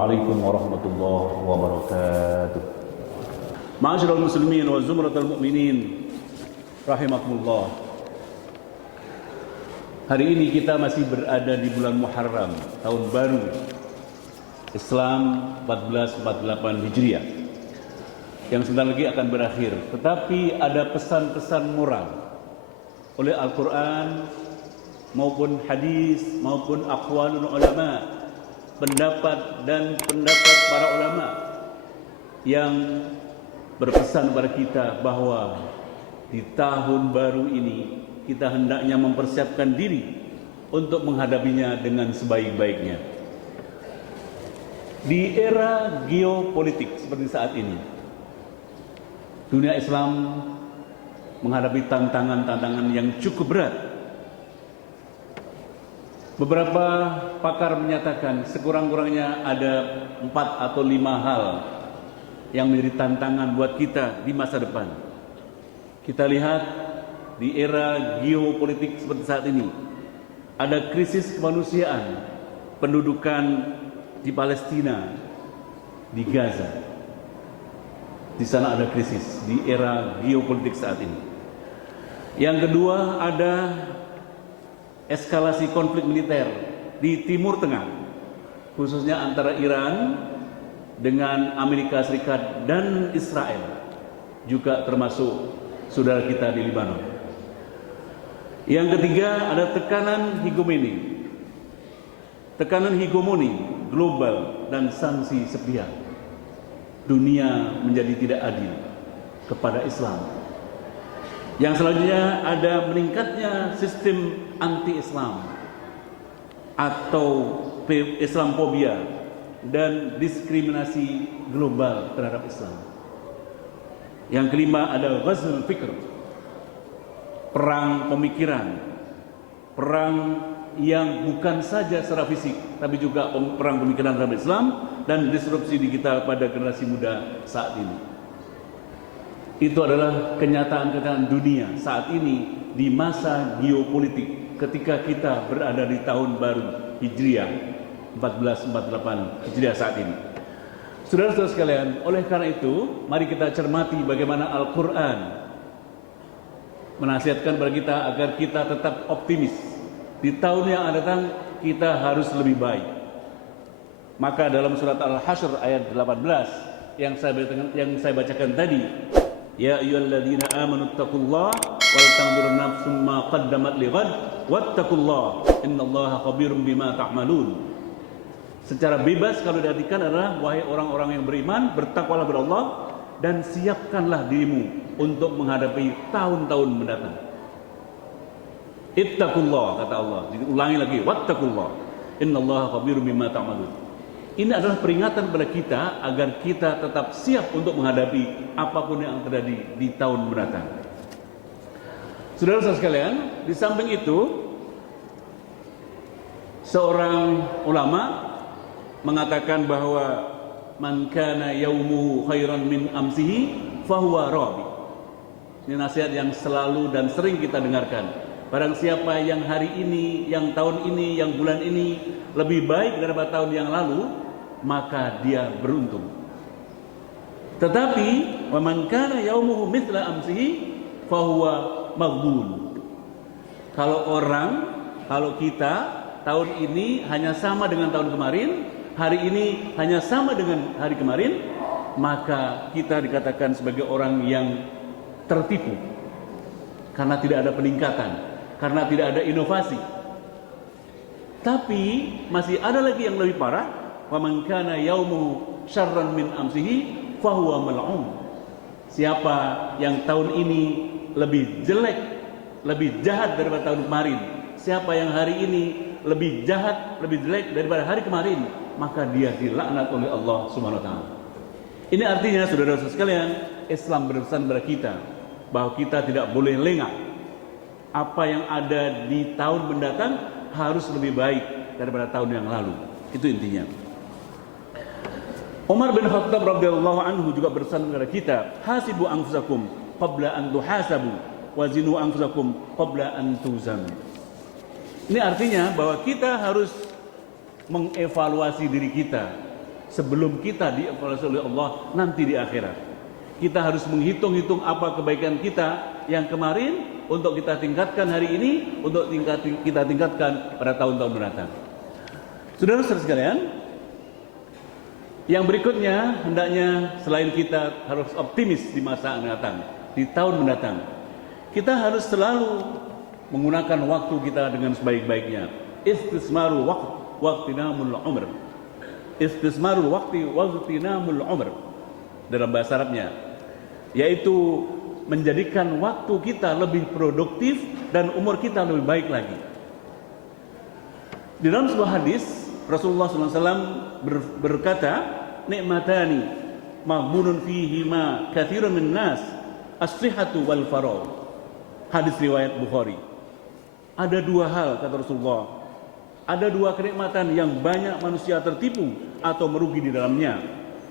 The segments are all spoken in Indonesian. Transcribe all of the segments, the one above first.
Assalamualaikum warahmatullahi wabarakatuh. Ma'asyiral muslimin wa zumratal mu'minin rahimakumullah. Hari ini kita masih berada di bulan Muharram, tahun baru Islam 1448 Hijriah, yang sebentar lagi akan berakhir. Tetapi ada pesan-pesan moral oleh Al-Quran maupun hadis maupun aqwalul ulama, pendapat dan pendapat para ulama yang berpesan kepada kita bahwa di tahun baru ini kita hendaknya mempersiapkan diri untuk menghadapinya dengan sebaik-baiknya. Di era geopolitik seperti saat ini, dunia Islam menghadapi tantangan-tantangan yang cukup berat. Beberapa pakar menyatakan sekurang-kurangnya ada 4 atau 5 hal yang menjadi tantangan buat kita di masa depan. Kita lihat di era geopolitik seperti saat ini, ada krisis kemanusiaan, pendudukan di Palestina, di Gaza. Di sana ada krisis di era geopolitik saat ini. Yang kedua, ada eskalasi konflik militer di Timur Tengah, khususnya antara Iran dengan Amerika Serikat dan Israel, juga termasuk saudara kita di Lebanon. Yang ketiga, ada tekanan hegemoni global dan sanksi sepihak. Dunia menjadi tidak adil kepada Islam. Yang selanjutnya ada meningkatnya sistem anti-Islam atau Islamfobia dan diskriminasi global terhadap Islam. Yang kelima ada ghazwul fikr, perang pemikiran, perang yang bukan saja secara fisik tapi juga perang pemikiran terhadap Islam dan disrupsi di kita pada generasi muda saat ini. Itu adalah kenyataan-kenyataan dunia saat ini di masa geopolitik ketika kita berada di tahun baru Hijriah 1448 Hijriah saat ini. Saudara-saudara sekalian, oleh karena itu mari kita cermati bagaimana Al-Quran menasihatkan kepada kita agar kita tetap optimis. Di tahun yang akan datang kita harus lebih baik. Maka dalam surat Al-Hasyr ayat 18 yang saya bacakan tadi, ya ayyuhalladzina amanu taqullaha wal tanzur nafsum ma qaddamat lighad wattaqullaha innallaha khabirum bima ta'malun. Secara bebas kalau diartikan adalah wahai orang-orang yang beriman, bertakwalah kepada Allah dan siapkanlah dirimu untuk menghadapi tahun-tahun mendatang. Ittaqullah, kata Allah. Diulangi lagi, wattaqullah innallaha khabirum bima ta'malun. Ini adalah peringatan kepada kita agar kita tetap siap untuk menghadapi apapun yang terjadi di tahun mendatang. Saudara-saudara sekalian, di samping itu seorang ulama mengatakan bahwa man kana yaumuhu khairan min amsihi fahuwa rabi. Ini nasihat yang selalu dan sering kita dengarkan. Barang siapa yang hari ini, yang tahun ini, yang bulan ini lebih baik daripada tahun yang lalu, maka dia beruntung. Tetapi wa man kana yaumuhu mithla amsihi fahuwa maghbun. Kalau kita tahun ini hanya sama dengan tahun kemarin, hari ini hanya sama dengan hari kemarin, maka kita dikatakan sebagai orang yang tertipu karena tidak ada peningkatan, karena tidak ada inovasi. Tapi masih ada lagi yang lebih parah, wa man kana yaumu syarran min amsihi fahuwa mal'un. Siapa yang tahun ini lebih jelek, lebih jahat daripada tahun kemarin, siapa yang hari ini lebih jahat, lebih jelek daripada hari kemarin, maka dia dilaknat oleh Allah Subhanahu wa taala. Ini artinya saudara-saudara sekalian, Islam berpesan kepada kita bahwa kita tidak boleh lengah. Apa yang ada di tahun mendatang harus lebih baik daripada tahun yang lalu. Itu intinya. Umar bin Khattab radhiyallahu anhu juga berpesan kepada kita, hasibu anfusakum qabla an tuhasabu wazinu anfusakum qabla an tuzanu. Ini artinya bahwa kita harus mengevaluasi diri kita sebelum kita dievaluasi oleh Allah nanti di akhirat. Kita harus menghitung-hitung apa kebaikan kita yang kemarin untuk kita tingkatkan hari ini, untuk kita tingkatkan pada tahun-tahun mendatang. Saudara-saudara sekalian, yang berikutnya hendaknya selain kita harus optimis di masa mendatang, di tahun mendatang, kita harus selalu menggunakan waktu kita dengan sebaik-baiknya. Istismarul waqtinamul umr. Istismarul waqtinamul umr dalam bahasa Arabnya, yaitu menjadikan waktu kita lebih produktif dan umur kita lebih baik lagi. Di dalam sebuah hadis Rasulullah SAW berkata, nikmatani maghbunun fihima katsirun min nas, as-sihhatu wal faragh. Hadis riwayat Bukhari. Ada dua hal, kata Rasulullah, ada dua kenikmatan yang banyak manusia tertipu atau merugi di dalamnya,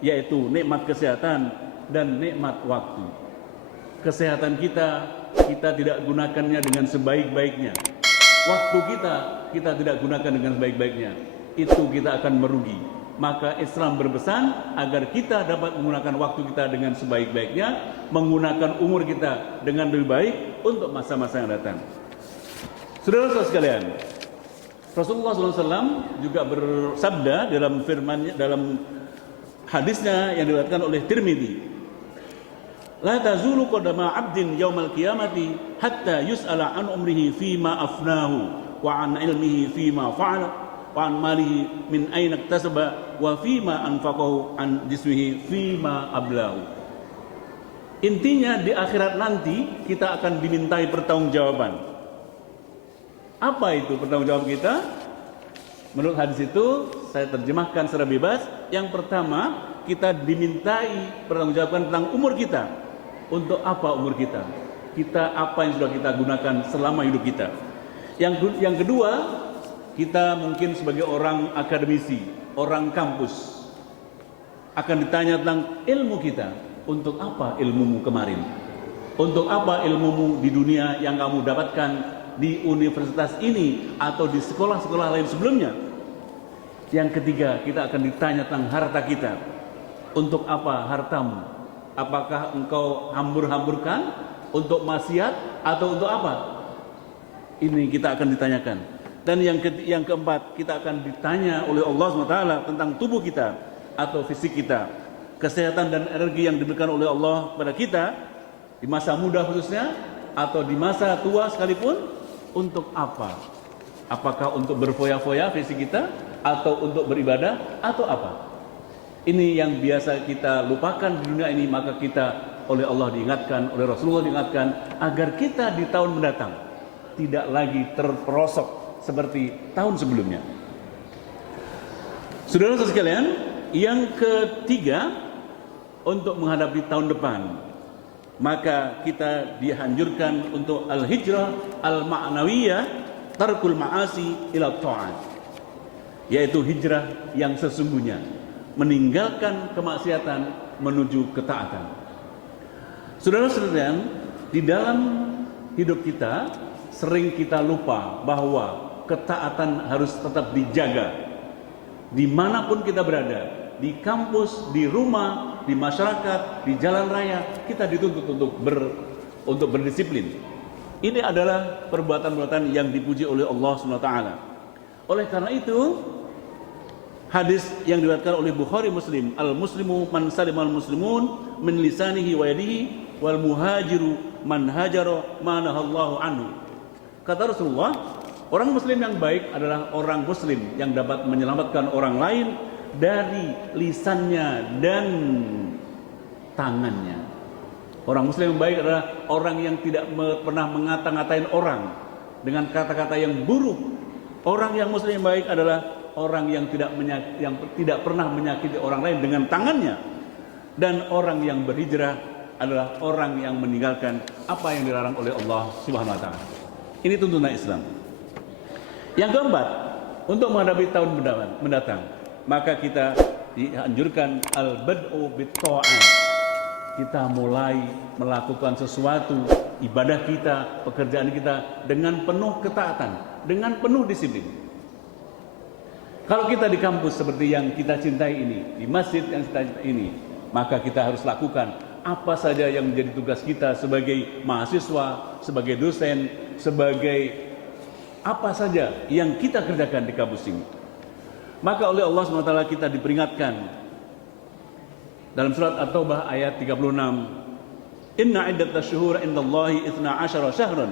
yaitu nikmat kesehatan dan nikmat waktu. Kesehatan kita tidak gunakannya dengan sebaik-baiknya. Waktu kita tidak gunakan dengan sebaik-baiknya, itu kita akan merugi. Maka Islam berpesan agar kita dapat menggunakan waktu kita dengan sebaik-baiknya, menggunakan umur kita dengan lebih baik untuk masa-masa yang datang. Saudara-saudara sekalian, Rasulullah SAW juga bersabda dalam firman-Nya, dalam hadisnya yang diriwayatkan oleh Tirmidzi, la tazulu qadama 'abdin yaumal qiyamati hatta yus'ala an umrihi fima afnahu wa an ilmihi fima fa'ala wa an malihi min aina iktasaba wa fima anfaqahu an jismihi fima ablahu. Intinya di akhirat nanti kita akan dimintai pertanggungjawaban. Apa itu pertanggungjawab kita? Menurut hadis itu, saya terjemahkan secara bebas. Yang pertama, kita dimintai pertanggungjawaban tentang umur kita. Untuk apa umur kita? Apa yang sudah kita gunakan selama hidup kita? Yang kedua, kita mungkin sebagai orang akademisi, orang kampus, akan ditanya tentang ilmu kita. Untuk apa ilmumu kemarin? Untuk apa ilmumu di dunia yang kamu dapatkan di universitas ini atau di sekolah-sekolah lain sebelumnya? Yang ketiga, kita akan ditanya tentang harta kita. Untuk apa hartamu? Apakah engkau hambur-hamburkan untuk maksiat atau untuk apa? Ini kita akan ditanyakan. Dan yang keempat, kita akan ditanya oleh Allah SWT tentang tubuh kita atau fisik kita, kesehatan dan energi yang diberikan oleh Allah kepada kita di masa muda khususnya atau di masa tua sekalipun. Untuk apa? Apakah untuk berfoya-foya fisik kita atau untuk beribadah atau apa? Ini yang biasa kita lupakan di dunia ini, maka kita oleh Allah diingatkan, oleh Rasulullah diingatkan agar kita di tahun mendatang tidak lagi terperosok seperti tahun sebelumnya. Saudara-saudara sekalian, yang ketiga, untuk menghadapi tahun depan, maka kita dianjurkan untuk al-hijrah al-ma'nawiyah, tarkul ma'asi ila ta'at, yaitu hijrah yang sesungguhnya, meninggalkan kemaksiatan menuju ketaatan. Saudara-saudara, di dalam hidup kita sering kita lupa bahwa ketaatan harus tetap dijaga dimanapun kita berada. Di kampus, di rumah, di masyarakat, di jalan raya, kita dituntut untuk berdisiplin. Ini adalah perbuatan-perbuatan yang dipuji oleh Allah SWT. Oleh karena itu, hadis yang diriwayatkan oleh Bukhari Muslim, al-muslimu man salimal muslimun min lisanihi wa yadihi wal muhajiru man hajara ma nahallahu anhu. Kata Rasulullah, orang muslim yang baik adalah orang muslim yang dapat menyelamatkan orang lain dari lisannya dan tangannya. Orang muslim yang baik adalah orang yang tidak pernah mengata-ngatain orang dengan kata-kata yang buruk. Orang yang muslim yang baik adalah orang yang tidak pernah menyakiti orang lain dengan tangannya. Dan orang yang berhijrah adalah orang yang meninggalkan apa yang dilarang oleh Allah Subhanahu wa taala. Ini tuntunan Islam. Yang keempat, untuk menghadapi tahun mendatang, maka kita dianjurkan al-bad'u bit-tha'at. Kita mulai melakukan sesuatu, ibadah kita, pekerjaan kita dengan penuh ketaatan, dengan penuh disiplin. Kalau kita di kampus seperti yang kita cintai ini, di masjid yang kita cintai ini, maka kita harus lakukan apa saja yang menjadi tugas kita sebagai mahasiswa, sebagai dosen, sebagai apa saja yang kita kerjakan di kampus ini. Maka oleh Allah SWT kita diperingatkan dalam surat At-Taubah ayat 36, Inna iddatash syuhur indallahi 12 syahran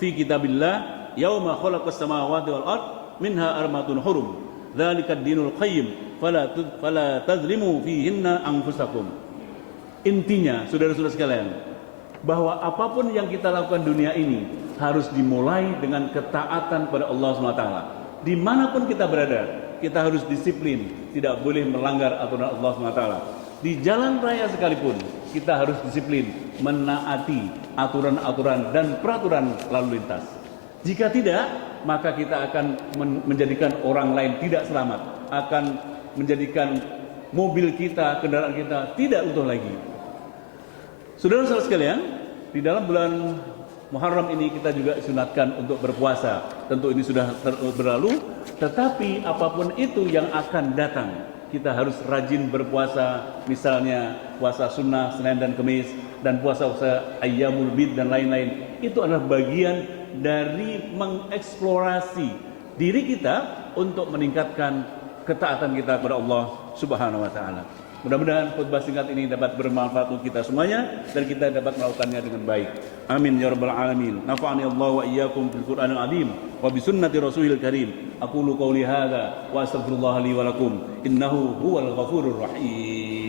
fi kitabillah yauma khalaqas samawati wal ard minha arbatun hurum dzalika ad-dinul qayyim fala tazlimu fihinna anfusakum. Intinya, saudara-saudara sekalian, bahwa apapun yang kita lakukan dunia ini harus dimulai dengan ketaatan pada Allah SWT. Dimanapun kita berada, kita harus disiplin, tidak boleh melanggar aturan Allah SWT. Di jalan raya sekalipun, kita harus disiplin, menaati aturan-aturan dan peraturan lalu lintas. Jika tidak, maka kita akan menjadikan orang lain tidak selamat, akan menjadikan mobil kita, kendaraan kita tidak utuh lagi. Saudara-saudara sekalian, di dalam bulan Muharram ini kita juga disunatkan untuk berpuasa. Tentu ini sudah berlalu, tetapi apapun itu yang akan datang, kita harus rajin berpuasa. Misalnya puasa sunnah Senin dan Kamis, dan puasa Ayyamul Bid dan lain-lain. Itu adalah bagian dari mengeksplorasi diri kita untuk meningkatkan ketaatan kita kepada Allah Subhanahu wa taala. Mudah-mudahan khutbah singkat ini dapat bermanfaat untuk kita semuanya dan kita dapat melakukannya dengan baik. Amin ya rabbal alamin. Nafa'ani Allah wa iyyakum bil Qur'anil azim wa bi sunnati rasulil karim. Aqulu qawli hadza wa astaghfirullah li wa lakum. Innahu huwal ghafurur rahim.